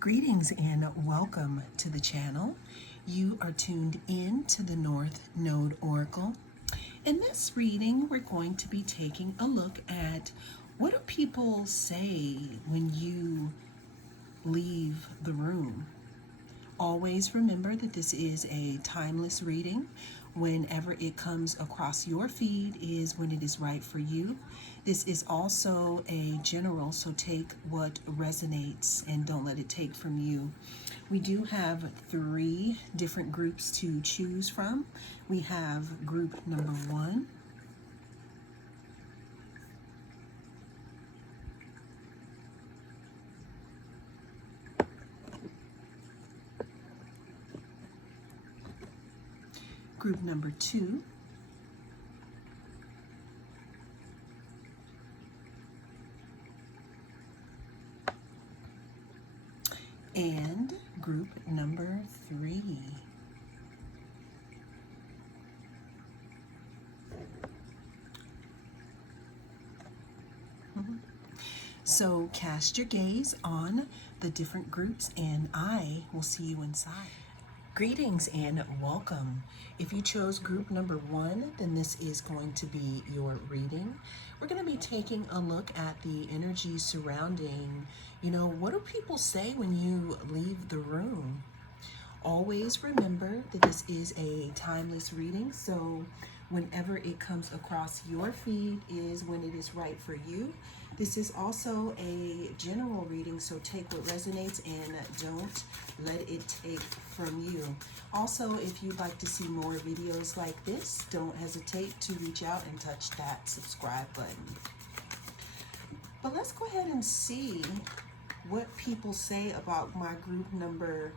Greetings and welcome to the channel. You are tuned in to the North Node Oracle. In this reading, we're going to be taking a look at what do people say when you leave the room. Always remember that this is a timeless reading. Whenever it comes across your feed is when it is right for you. This is also a general, so take what resonates and don't let it take from you. We do have 3 different groups to choose from. We have group number 1, group number 2, and group number 3. So cast your gaze on the different groups and I will see you inside. Greetings and welcome. If you chose group number 1, then this is going to be your reading. We're going to be taking a look at the energy surrounding, what do people say when you leave the room? Always remember that this is a timeless reading, so whenever it comes across your feed is when it is right for you. This is also a general reading, so take what resonates and don't let it take from you. Also, if you'd like to see more videos like this, don't hesitate to reach out and touch that subscribe button. But let's go ahead and see what people say about my group number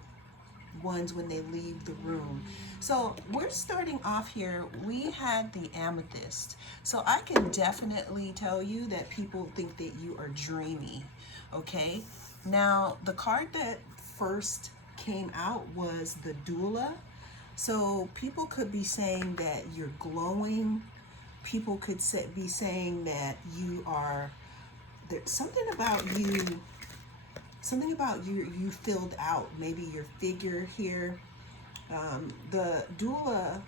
ones when they leave the room. So we're starting off here. We had the amethyst. So I can definitely tell you that people think that you are dreamy. Okay. Now the card that first came out was the doula. So people could be saying that you're glowing. People could be saying that you are, there's something about you filled out, maybe your figure here. The doula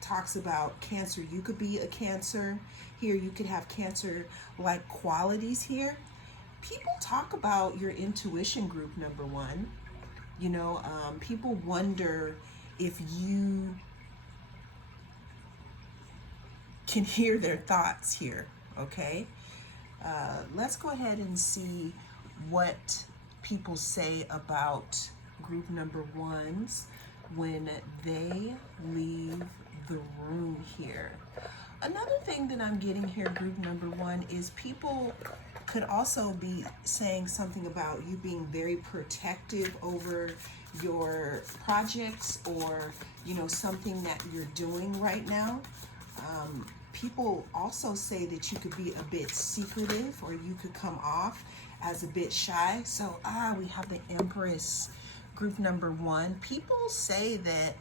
talks about Cancer. You could be a Cancer here. You could have Cancer-like qualities here. People talk about your intuition, group number 1. People wonder if you can hear their thoughts here, okay? Let's go ahead and see what people say about group number 1s when they leave the room here. Another thing that I'm getting here, group number 1, is people could also be saying something about you being very protective over your projects or, something that you're doing right now. People also say that you could be a bit secretive or you could come off as a bit shy. So, we have the Empress, group number 1. People say that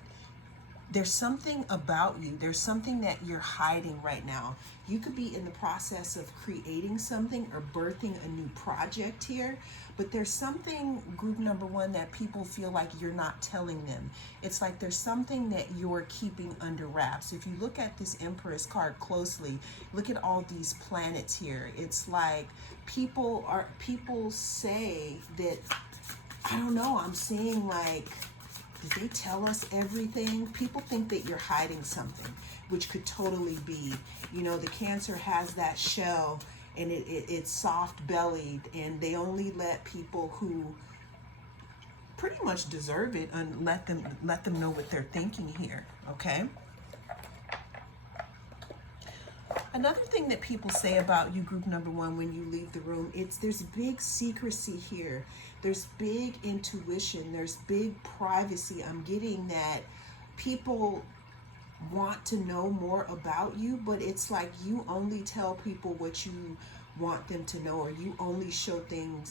there's something about you. There's something that you're hiding right now. You could be in the process of creating something or birthing a new project here, but there's something, group number 1, that people feel like you're not telling them. It's like there's something that you're keeping under wraps. If you look at this Empress card closely, look at all these planets here. It's like people say that, I don't know, I'm seeing like, did they tell us everything? People think that you're hiding something, which could totally be, the Cancer has that shell and it's soft bellied, and they only let people who pretty much deserve it and let them know what they're thinking here, okay? Another thing that people say about you, group number 1, when you leave the room, there's big secrecy here. There's big intuition. There's big privacy. I'm getting that people want to know more about you, but it's like you only tell people what you want them to know, or you only show them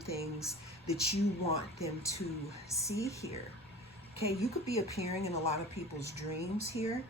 things that you want them to see here. Okay, you could be appearing in a lot of people's dreams here.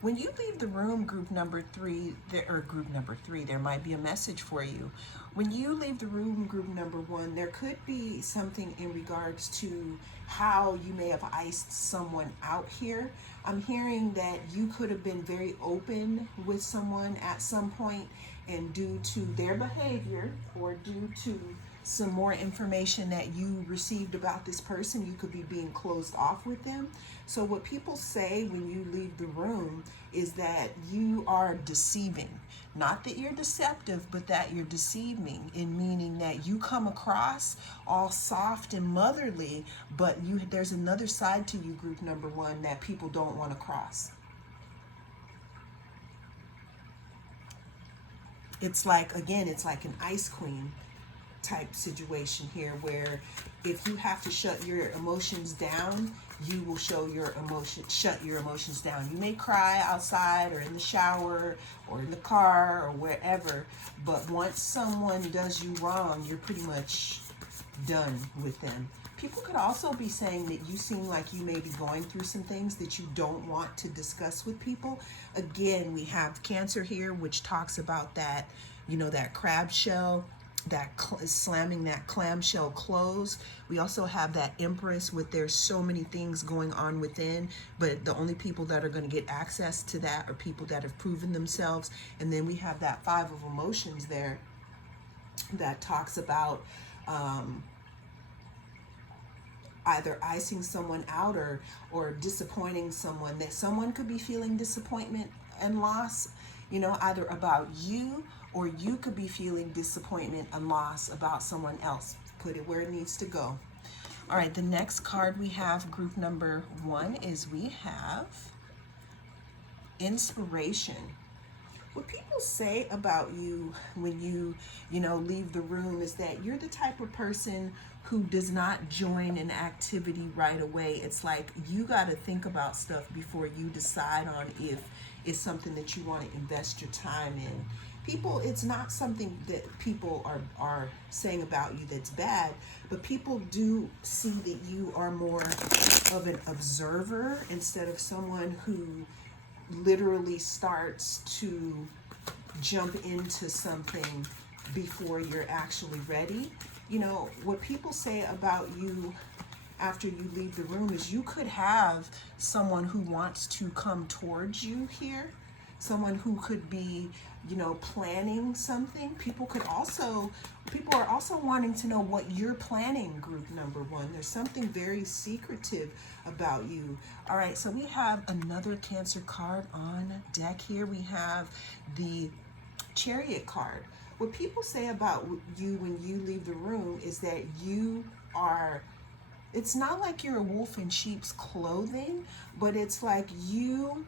When you leave the room, group number three, there might be a message for you. When you leave the room, group number one, there could be something in regards to how you may have iced someone out here. I'm hearing that you could have been very open with someone at some point, and due to their behavior or due to some more information that you received about this person, you could be being closed off with them. So what people say when you leave the room is that you are deceiving. Not that you're deceptive, but that you're deceiving, in meaning that you come across all soft and motherly, but there's another side to you, group number one, that people don't want to cross. It's like, again, it's like an ice queen type situation here, where if you have to shut your emotions down, you will shut your emotions down. You may cry outside or in the shower or in the car or wherever, but once someone does you wrong, you're pretty much done with them. People could also be saying that you seem like you may be going through some things that you don't want to discuss with people. Again, we have Cancer here, which talks about that, that crab shell, that slamming that clamshell closed. We also have that Empress with there's so many things going on within, but the only people that are going to get access to that are people that have proven themselves. And then we have that Five of Emotions there that talks about either icing someone out or disappointing someone. That someone could be feeling disappointment and loss, either about you, or you could be feeling disappointment and loss about someone else. Put it where it needs to go. All right, the next card we have, group number one, is we have Inspiration. What people say about you when you leave the room is that you're the type of person who does not join an activity right away. It's like you got to think about stuff before you decide on if it's something that you want to invest your time in. People, it's not something that people are saying about you that's bad, but people do see that you are more of an observer instead of someone who literally starts to jump into something before you're actually ready. What people say about you after you leave the room is you could have someone who wants to come towards you here, someone who could be, planning something. People are also wanting to know what you're planning, group number one. There's something very secretive about you. All right, so we have another Cancer card on deck here. We have the Chariot card. What people say about you when you leave the room is that it's not like you're a wolf in sheep's clothing, but it's like you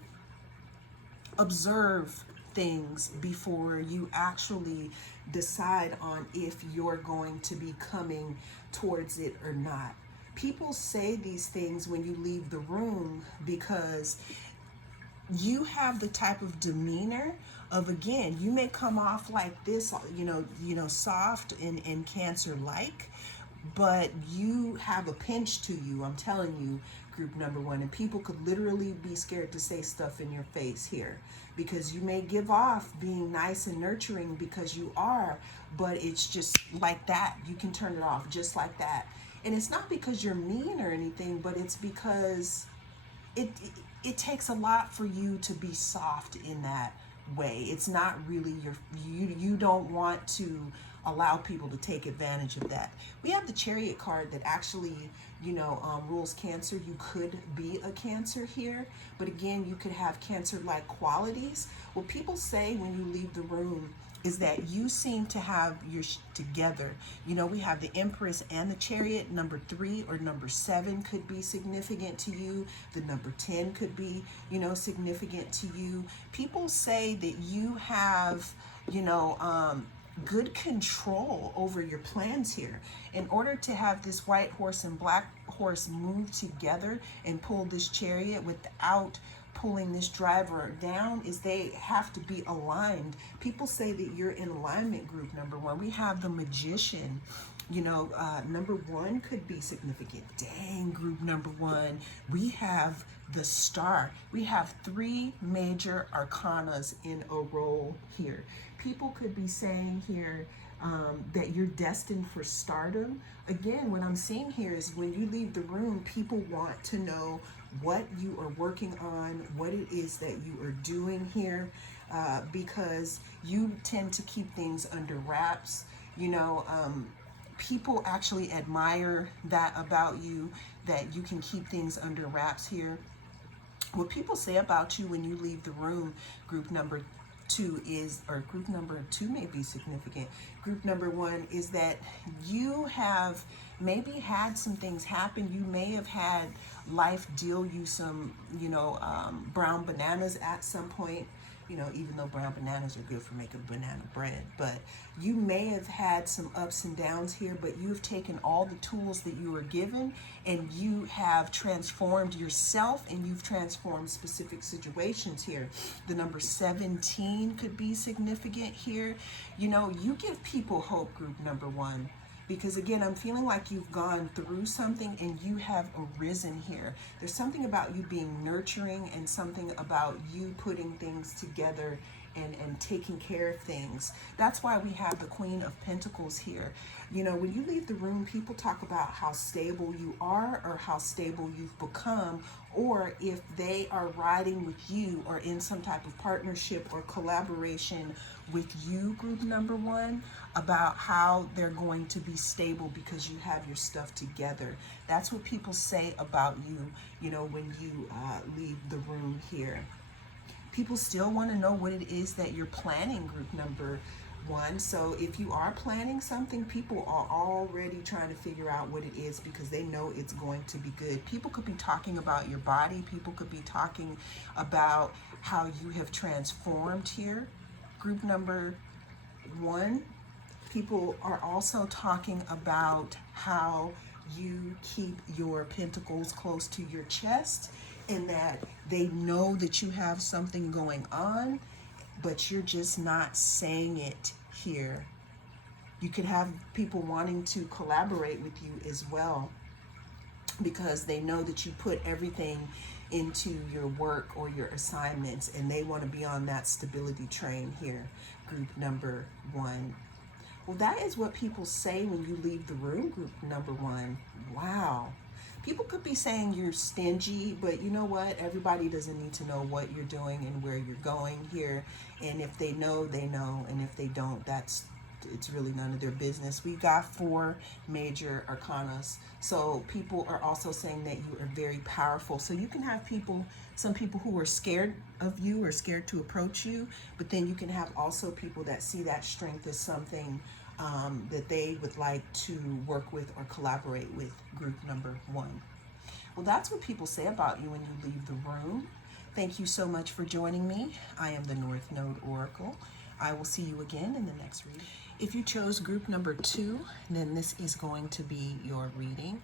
observe things before you actually decide on if you're going to be coming towards it or not. People say these things when you leave the room because you have the type of demeanor of, again, you may come off like this, soft and Cancer-like, but you have a pinch to you, I'm telling you, group number one, and people could literally be scared to say stuff in your face here because you may give off being nice and nurturing because you are, but it's just like that. You can turn it off just like that. And it's not because you're mean or anything, but it's because it takes a lot for you to be soft in that way. It's not really you don't want to allow people to take advantage of that. We have the Chariot card that actually, rules Cancer. You could be a Cancer here, but again, you could have Cancer-like qualities. What people say when you leave the room is that you seem to have your together. We have the Empress and the Chariot. Number 3 or number 7 could be significant to you. The number 10 could be, significant to you. People say that you have, good control over your plans here. In order to have this white horse and black horse move together and pull this Chariot without pulling this driver down, is they have to be aligned. People say that you're in alignment, group number one. We have the Magician. Number one could be significant. Dang, group number one, we have the star. We have three major arcanas in a row here. People could be saying here that you're destined for stardom. Again, what I'm seeing here is when you leave the room, people want to know what you are working on, what it is that you are doing here, because you tend to keep things under wraps. People actually admire that about you, that you can keep things under wraps here. What people say about you when you leave the room, group number two group number two may be significant. Group number one is that you have maybe had some things happen. You may have had life deal you some, brown bananas at some point. Even though brown bananas are good for making banana bread, but you may have had some ups and downs here, but you've taken all the tools that you were given and you have transformed yourself and you've transformed specific situations here. The number 17 could be significant here. You give people hope, group number one. Because again, I'm feeling like you've gone through something and you have arisen here. There's something about you being nurturing and something about you putting things together and taking care of things. That's why we have the Queen of Pentacles here. When you leave the room, people talk about how stable you are or how stable you've become, or if they are riding with you or in some type of partnership or collaboration with you, group number one, about how they're going to be stable because you have your stuff together. That's what people say about you, when you leave the room here. People still want to know what it is that you're planning, group number one. So if you are planning something, people are already trying to figure out what it is because they know it's going to be good. People could be talking about your body. People could be talking about how you have transformed here. Group number one, people are also talking about how you keep your pentacles close to your chest and that they know that you have something going on, but you're just not saying it here. You could have people wanting to collaborate with you as well because they know that you put everything into your work or your assignments and they want to be on that stability train here, group number one. Well, that is what people say when you leave the room, group number one. Wow. People could be saying you're stingy, but you know what? Everybody doesn't need to know what you're doing and where you're going here. And if they know, they know. And if they don't, it's really none of their business. We got 4 major arcanas. So people are also saying that you are very powerful. So you can have some people who are scared of you or scared to approach you, but then you can have also people that see that strength as something that they would like to work with or collaborate with, group number one. Well, that's what people say about you when you leave the room. Thank you so much for joining me. I am the North Node Oracle. I will see you again in the next reading. If you chose group number 2, then this is going to be your reading.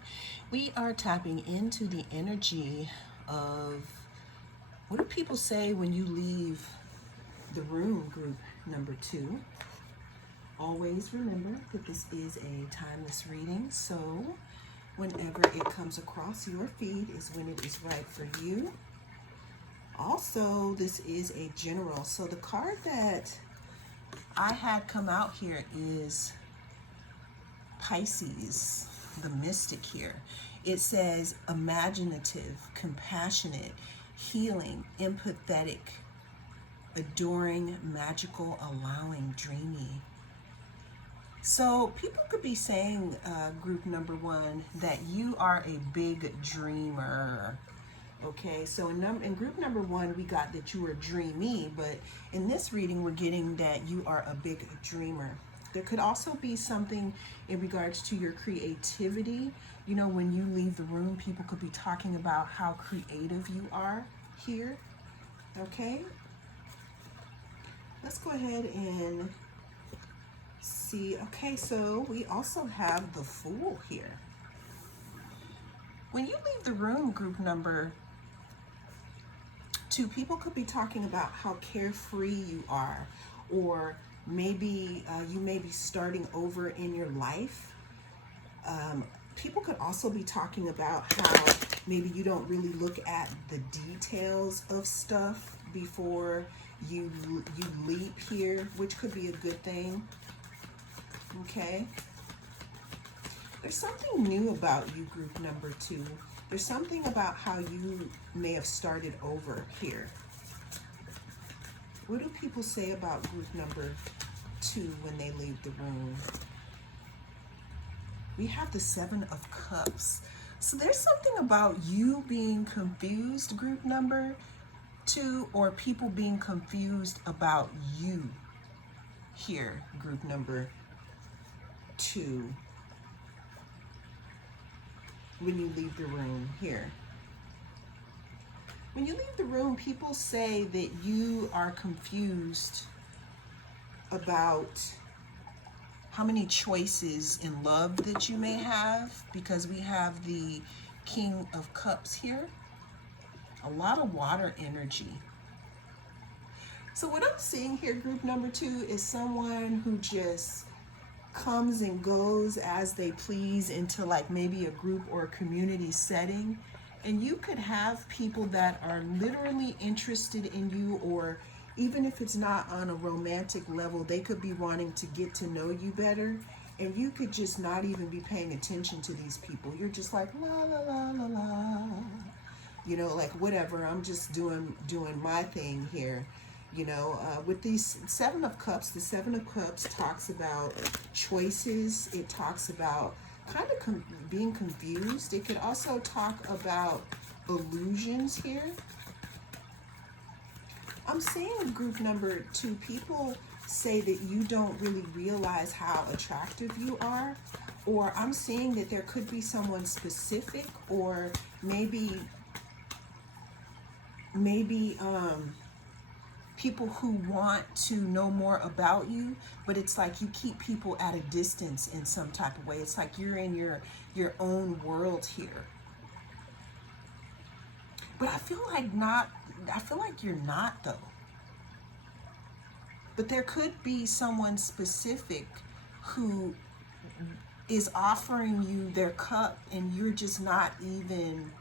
We are tapping into the energy of, what do people say when you leave the room, group number 2? Always remember that this is a timeless reading, so whenever it comes across your feed is when it is right for you. Also, this is a general, so the card that I had come out here is Pisces, the mystic here. It says imaginative, compassionate, healing, empathetic, adoring, magical, allowing, dreamy. So people could be saying, group number 1, that you are a big dreamer. Okay, so in group number 1, we got that you are dreamy, but in this reading, we're getting that you are a big dreamer. There could also be something in regards to your creativity. When you leave the room, people could be talking about how creative you are here. Okay, let's go ahead and see. Okay, so we also have the Fool here. When you leave the room, group number 2, people could be talking about how carefree you are, or maybe you may be starting over in your life. People could also be talking about how maybe you don't really look at the details of stuff before you leap here, which could be a good thing. Okay. There's something new about you, group number 2. There's something about how you may have started over here. What do people say about group number 2 when they leave the room? We have the 7 of Cups. So there's something about you being confused, group number 2, or people being confused about you here, group number 2, when you leave the room here. When you leave the room, people say that you are confused about how many choices in love that you may have, because we have the King of Cups here. A lot of water energy. So what I'm seeing here, group number 2, is someone who just comes and goes as they please into like maybe a group or a community setting. And you could have people that are literally interested in you, or even if it's not on a romantic level, they could be wanting to get to know you better. And you could just not even be paying attention to these people. You're just like, la, la, la, la, la. You know, like whatever, I'm just doing my thing here. You know, with these 7 of Cups, the 7 of Cups talks about choices. It talks about kind of being confused. It could also talk about illusions here. I'm seeing group number 2, people say that you don't really realize how attractive you are, or I'm seeing that there could be someone specific, or maybe people who want to know more about you, but it's like you keep people at a distance in some type of way. It's like you're in your own world here. But I feel like you're not though. But there could be someone specific who is offering you their cup, and you're just not even,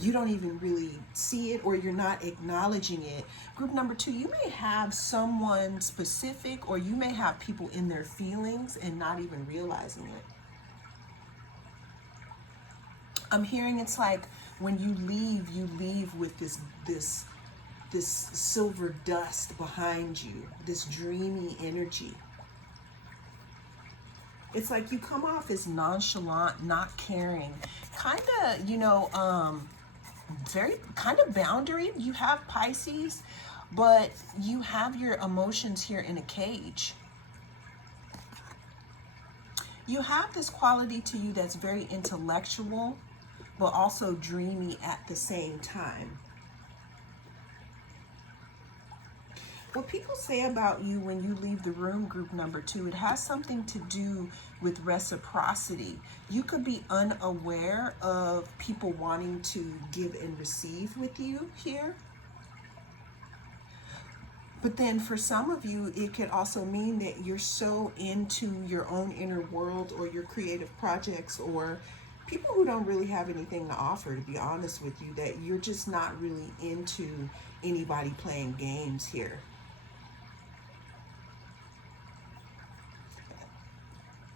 you don't even really see it, or you're not acknowledging it. Group number 2, you may have someone specific, or you may have people in their feelings and not even realizing it. I'm hearing it's like when you leave with this silver dust behind you, this dreamy energy. It's like you come off as nonchalant, not caring, kind of, you know, very kind of boundary. You have Pisces, but you have your emotions here in a cage. You have this quality to you that's very intellectual, but also dreamy at the same time. What people say about you when you leave the room, group number 2, it has something to do with reciprocity. You could be unaware of people wanting to give and receive with you here. But then for some of you, it could also mean that you're so into your own inner world, or your creative projects, or people who don't really have anything to offer, to be honest with you, that you're just not really into anybody playing games here.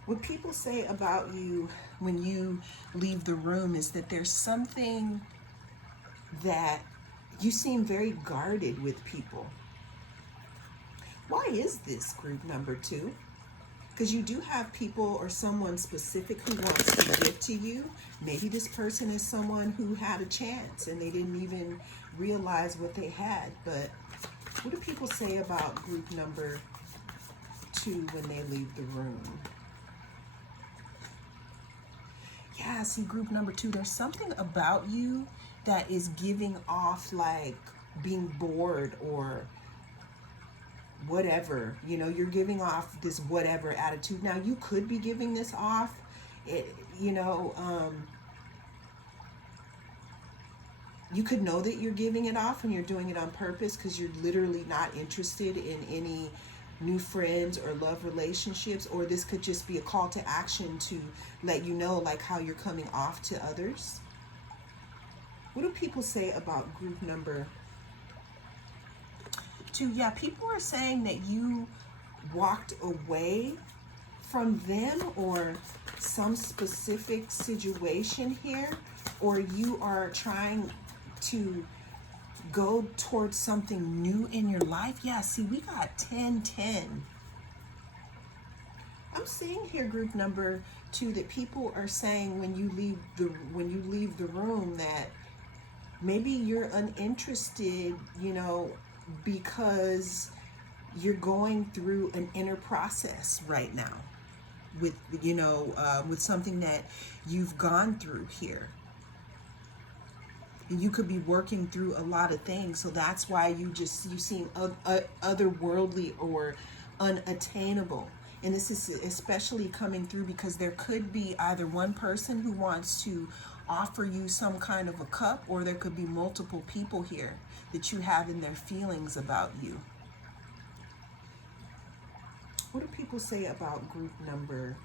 What people say about you when you leave the room is that there's something that you seem very guarded with people. Why is this, group number 2? Because you do have people or someone specific who wants to get to you. Maybe this person is someone who had a chance and they didn't even realize what they had. But what do people say about group number 2 when they leave the room? Yeah, see, group number 2, there's something about you that is giving off like being bored or whatever. You know, you're giving off this whatever attitude. Now, you could be giving this off, you could know that you're giving it off and you're doing it on purpose because you're literally not interested in any new friends or love relationships, or this could just be a call to action to let you know like how you're coming off to others. What do people say about group number 2? Yeah, people are saying that you walked away from them or some specific situation here, or you are trying to go towards something new in your life. Yeah, see, we got 10-10. I'm seeing here group number 2 that people are saying when you leave the room that maybe you're uninterested, you know, because you're going through an inner process right now with, you know, with something that you've gone through here. And you could be working through a lot of things, so that's why you seem otherworldly or unattainable. And this is especially coming through because there could be either one person who wants to offer you some kind of a cup, or there could be multiple people here that you have in their feelings about you. What do people say about group number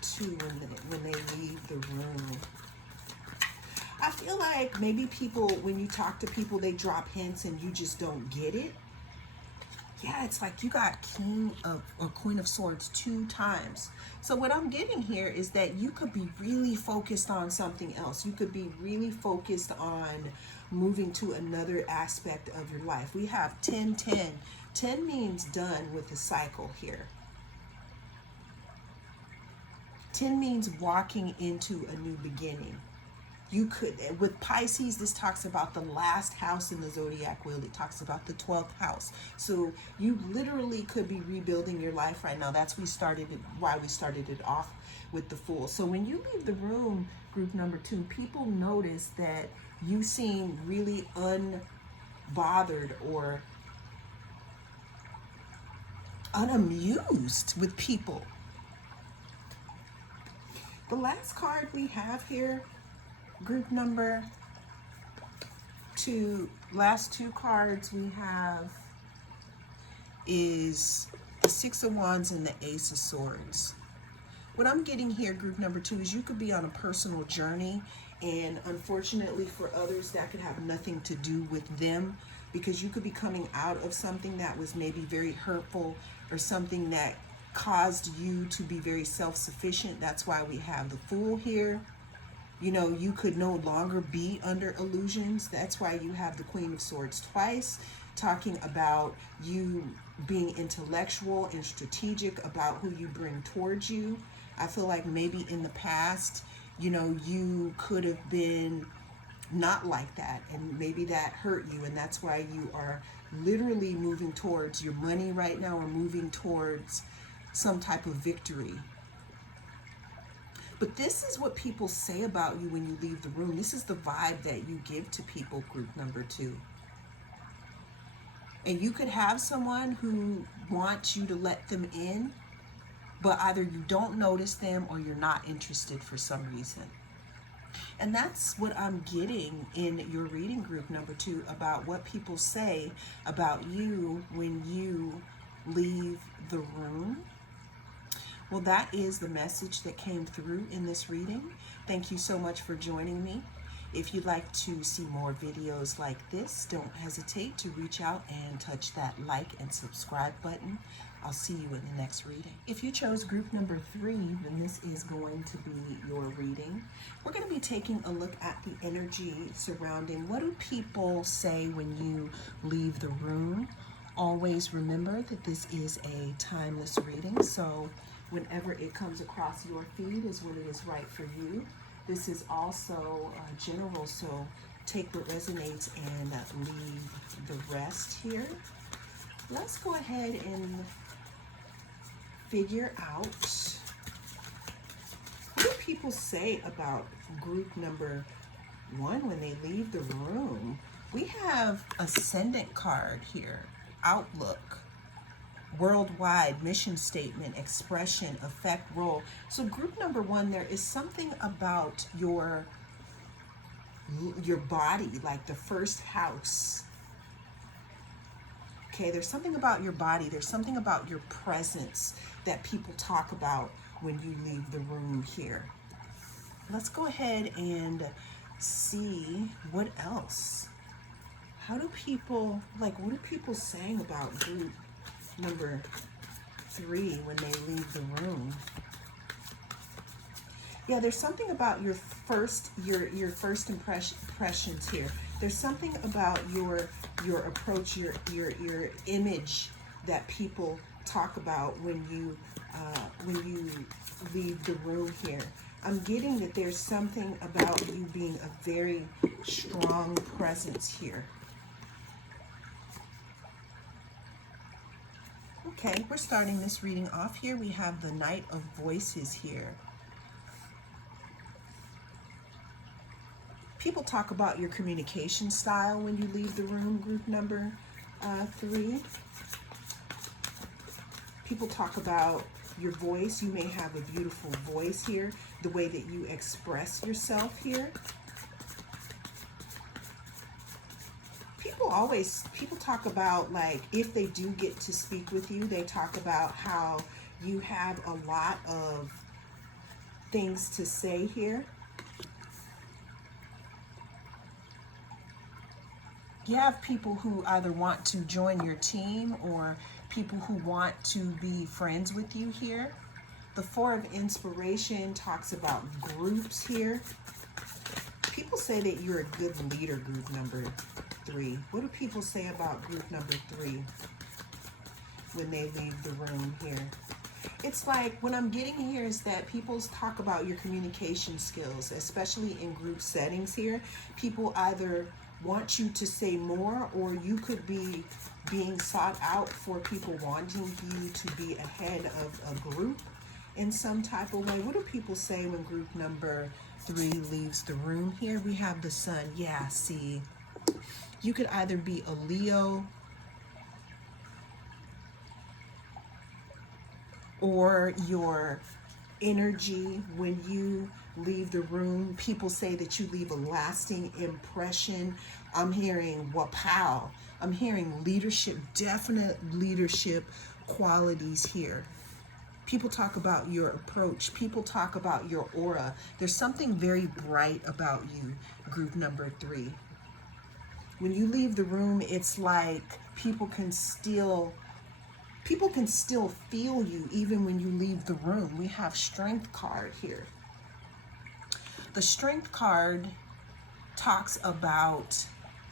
2 when they leave the room? I feel like maybe people, when you talk to people, they drop hints and you just don't get it. Yeah, it's like you got King of or Queen of Swords 2 times. So what I'm getting here is that you could be really focused on something else. You could be really focused on moving to another aspect of your life. We have 10-10. 10 means done with the cycle here. 10 means walking into a new beginning. You could, with Pisces, this talks about the last house in the zodiac wheel. It talks about the 12th house. So you literally could be rebuilding your life right now. That's why we started it off with the Fool. So when you leave the room, group number 2, people notice that you seem really unbothered or unamused with people. The last card we have here, group number 2, last 2 cards we have is the 6 of Wands and the Ace of Swords. What I'm getting here, group number 2, is you could be on a personal journey, and unfortunately for others, that could have nothing to do with them, because you could be coming out of something that was maybe very hurtful or something that caused you to be very self-sufficient. That's why we have the Fool here. You know, you could no longer be under illusions. That's why you have the Queen of Swords twice, talking about you being intellectual and strategic about who you bring towards you. I feel like maybe in the past, you know, you could have been not like that, and maybe that hurt you, and that's why you are literally moving towards your money right now, or moving towards some type of victory. But this is what people say about you when you leave the room. This is the vibe that you give to people, group number 2. And you could have someone who wants you to let them in, but either you don't notice them or you're not interested for some reason. And that's what I'm getting in your reading, group number 2, about what people say about you when you leave the room. Well, that is the message that came through in this reading. Thank you so much for joining me. If you'd like to see more videos like this, don't hesitate to reach out and touch that like and subscribe button. I'll see you in the next reading. If you chose group number 3, then this is going to be your reading. We're going to be taking a look at the energy surrounding what do people say when you leave the room. Always remember that this is a timeless reading, so whenever it comes across your feed is when it is right for you. This is also general, so take what resonates and leave the rest here. Let's go ahead and figure out what do people say about group number 1 when they leave the room. We have Ascendant card here, Outlook, worldwide, mission statement, expression, effect, role. So group number 1, there is something about your your body, like the first house. Okay, there's something about your body, there's something about your presence that people talk about when you leave the room here. Let's go ahead and see what else. How do people, like, what are people saying about group number 3 when they leave the room? Yeah, there's something about your first impressions here. There's something about your approach, your image that people talk about when you leave the room here. I'm getting that there's something about you being a very strong presence here. Okay, we're starting this reading off here. We have the Knight of Voices here. People talk about your communication style when you leave the room, group number 3. People talk about your voice. You may have a beautiful voice here, the way that you express yourself here. People talk about, like, if they do get to speak with you, they talk about how you have a lot of things to say here. You have people who either want to join your team or people who want to be friends with you here. The Four of Inspiration talks about groups here. People say that you're a good leader, group number 3. What do people say about group number 3 when they leave the room here? It's like, what I'm getting here is that people talk about your communication skills, especially in group settings here. People either want you to say more, or you could be being sought out for people wanting you to be ahead of a group in some type of way. What do people say when group number 3 leaves the room here? We have the Sun. Yeah, see, you could either be a Leo or your energy when you leave the room. People say that you leave a lasting impression. I'm hearing wapow. I'm hearing leadership, definite leadership qualities here. People talk about your approach. People talk about your aura. There's something very bright about you, group number 3. When you leave the room, it's like people can still feel you even when you leave the room. We have Strength card here. The Strength card talks about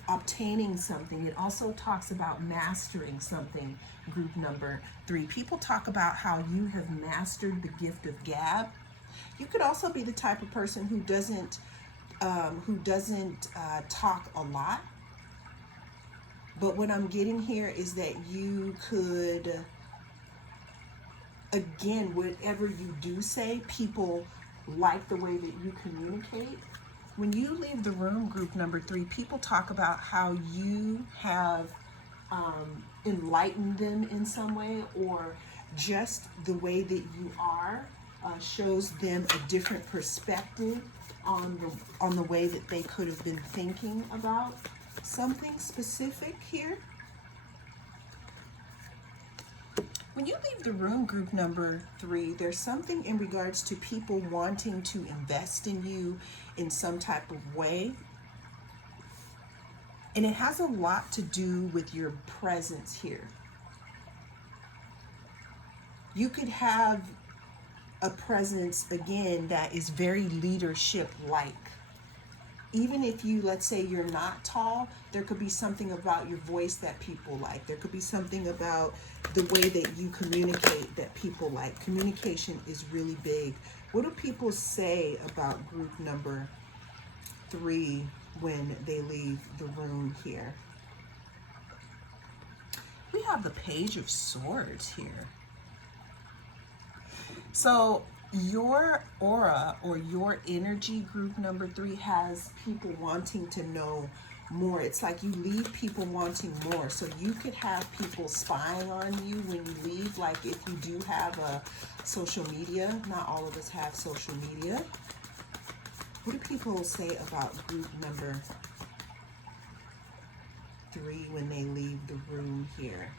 obtaining something. It also talks about mastering something, group number 3. People talk about how you have mastered the gift of gab. You could also be the type of person who doesn't talk a lot. But what I'm getting here is that you could, again, whatever you do say, people like the way that you communicate. When you leave the room, group number 3, people talk about how you have enlightened them in some way, or just the way that you are shows them a different perspective on the way that they could have been thinking about something specific here. When you leave the room, group number 3, there's something in regards to people wanting to invest in you in some type of way. And it has a lot to do with your presence here. You could have a presence, again, that is very leadership-like. Even if you, let's say you're not tall, there could be something about your voice that people like. There could be something about the way that you communicate that people like. Communication is really big. What do people say about group number 3 when they leave the room here? We have the Page of Swords here. So your aura or your energy, group number 3, has people wanting to know more. It's like you leave people wanting more. So you could have people spying on you when you leave. Like if you do have a social media, not all of us have social media. What do people say about group number 3 when they leave the room here?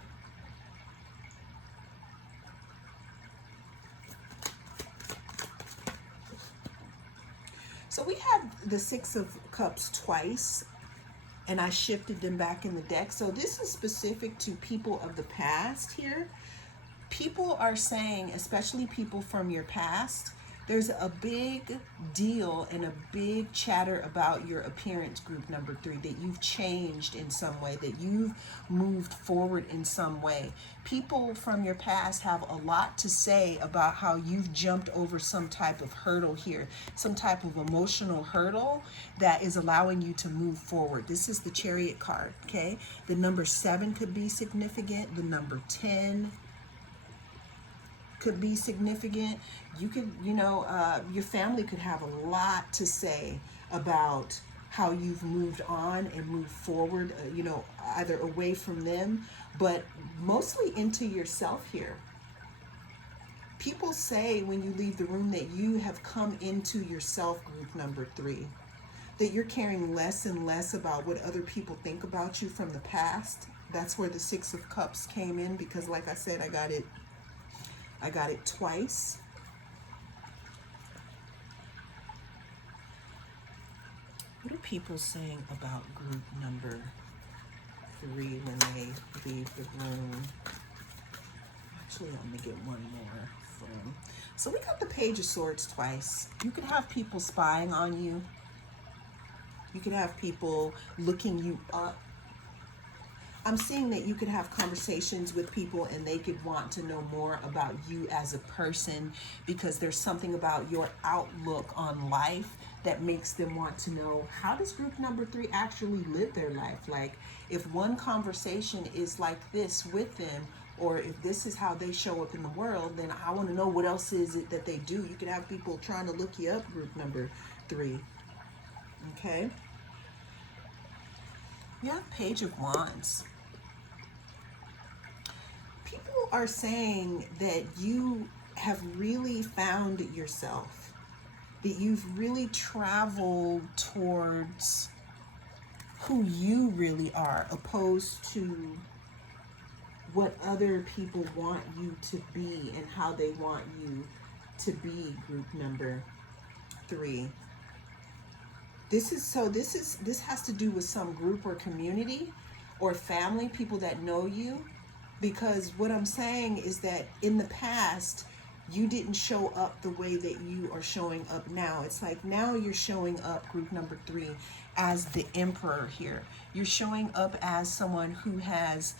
So we have the 6 of Cups twice, and I shifted them back in the deck. So this is specific to people of the past here. People are saying, especially people from your past, there's a big deal and a big chatter about your appearance, group number 3, that you've changed in some way, that you've moved forward in some way. People from your past have a lot to say about how you've jumped over some type of hurdle here, some type of emotional hurdle that is allowing you to move forward. This is the Chariot card, okay? The number 7 could be significant. The number 10 could be significant. You could, your family could have a lot to say about how you've moved on and moved forward, either away from them, but mostly into yourself here. People say when you leave the room that you have come into yourself, group number 3, that you're caring less and less about what other people think about you from the past. That's where the 6 of Cups came in, because like I said, I got it twice. What are people saying about group number 3 when they leave the room? Actually, I'm gonna get one more from. So we got the Page of Swords twice. You could have people spying on you. You could have people looking you up. I'm seeing that you could have conversations with people and they could want to know more about you as a person, because there's something about your outlook on life that makes them want to know, how does group number 3 actually live their life? Like, if one conversation is like this with them, or if this is how they show up in the world, then I want to know what else is it that they do. You could have people trying to look you up, group number 3. Okay? You have Page of Wands. People are saying that you have really found yourself, that you've really traveled towards who you really are, opposed to what other people want you to be and how they want you to be, group number 3. This has to do with some group or community or family, people that know you, because what I'm saying is that in the past, you didn't show up the way that you are showing up now. It's like now you're showing up, group number 3, as the Emperor here. You're showing up as someone who has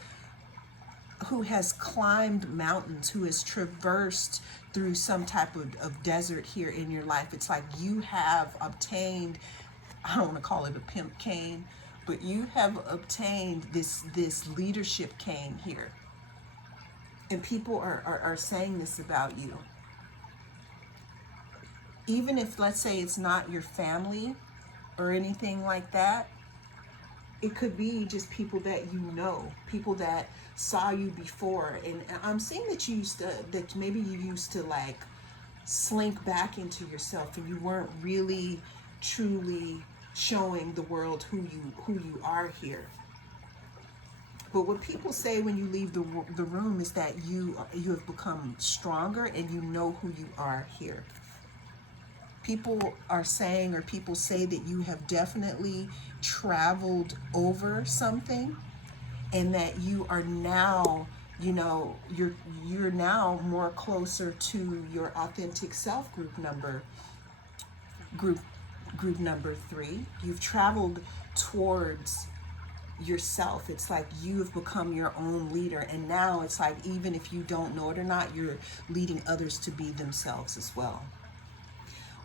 climbed mountains, who has traversed through some type of desert here in your life. It's like you have obtained, I don't want to call it a pimp cane, but you have obtained this leadership cane here. And people are saying this about you. Even if, let's say, it's not your family or anything like that, it could be just people that you know, people that saw you before. And I'm seeing that maybe you used to like slink back into yourself and you weren't really truly showing the world who you are here. But what people say when you leave the room is that you have become stronger and you know who you are here. People are saying, or people say, that you have definitely traveled over something, and that you are now, you're now more closer to your authentic self, group number 3. You've traveled towards yourself. It's like you've become your own leader, and now it's like, even if you don't know it or not, you're leading others to be themselves as well.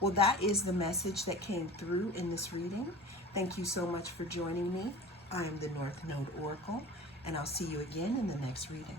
Well, that is the message that came through in this reading. Thank you so much for joining me. I am the North Node Oracle, and I'll see you again in the next reading.